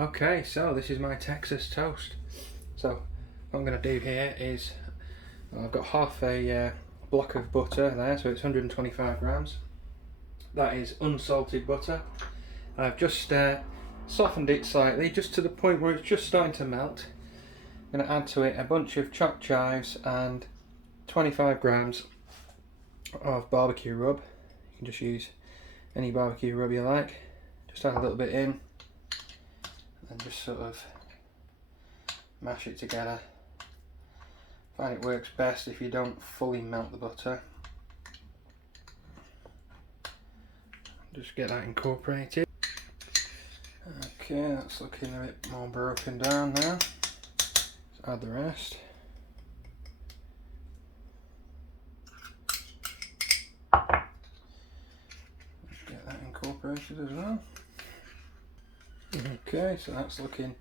Okay, so this is my Texas toast. So what I'm going to do here is, I've got half a block of butter there, so it's 125 grams. That is unsalted butter. I've just softened it slightly, just to the point where it's just starting to melt. I'm going to add to it a bunch of chopped chives and 25 grams of barbecue rub. You can just use any barbecue rub you like. Just add a little bit in and just sort of mash it together. I find it works best if you don't fully melt the butter. Just get that incorporated. Okay, that's looking a bit more broken down now. Let's add the rest. Get that incorporated as well. Okay, so that's looking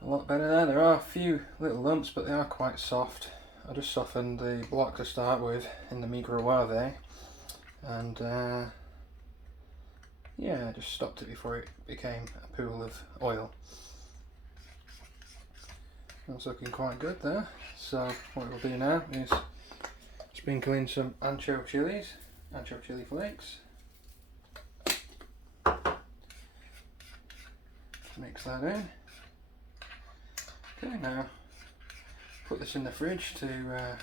a lot better there. There are a few little lumps, but they are quite soft. I just softened the block to start with in the microwave, and yeah, I just stopped it before it became a pool of oil. That's looking quite good there. So what we'll do now is sprinkle in some ancho chili flakes. Mix that in. Okay, now put this in the fridge to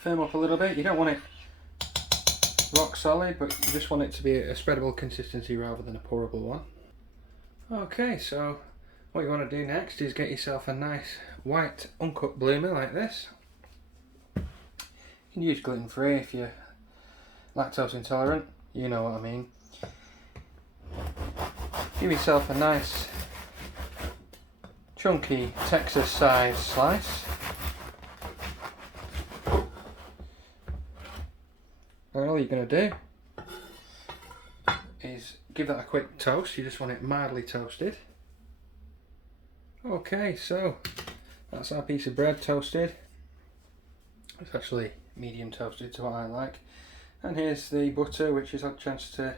firm up a little bit. You don't want it rock solid, but you just want it to be a spreadable consistency rather than a pourable one. Okay, so what you want to do next is get yourself a nice white uncut bloomer like this. You can use gluten-free if you're lactose intolerant, you know what I mean. Give yourself a nice chunky Texas size slice. And all you're going to do is give that a quick toast. You just want it mildly toasted. Okay, so that's our piece of bread toasted. It's actually medium toasted to what I like. And here's the butter, which has had a chance to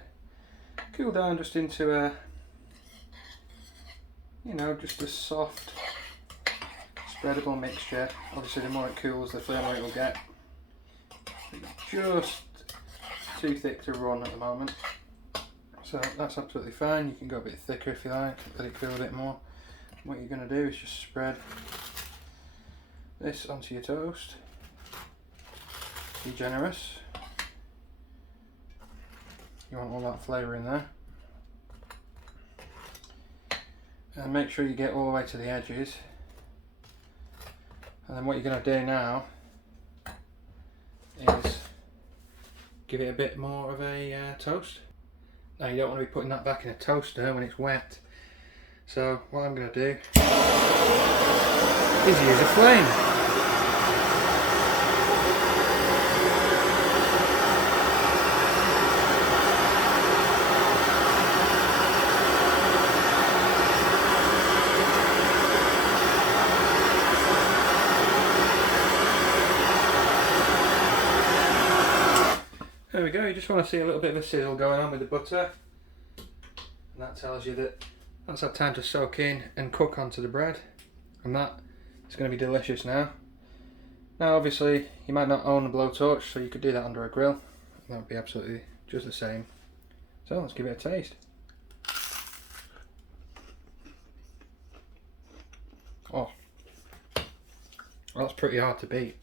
cool down just into a, you know, just a soft spreadable mixture. Obviously the more it cools, the firmer it will get. Just too thick to run at the moment, so that's absolutely fine. You can go a bit thicker if you like, let it cool a bit more. What you're going to do is just spread this onto your toast. Be generous. You want all that flavour in there. And make sure you get all the way to the edges. And then what you're going to do now is give it a bit more of a toast. Now you don't want to be putting that back in a toaster when it's wet. So what I'm going to do is use a flame. There we go, you just want to see a little bit of a sizzle going on with the butter. And that tells you that that's had time to soak in and cook onto the bread. And that is going to be delicious now. Now obviously you might not own a blowtorch, so you could do that under a grill. And that would be absolutely just the same. So let's give it a taste. Oh, well, that's pretty hard to beat.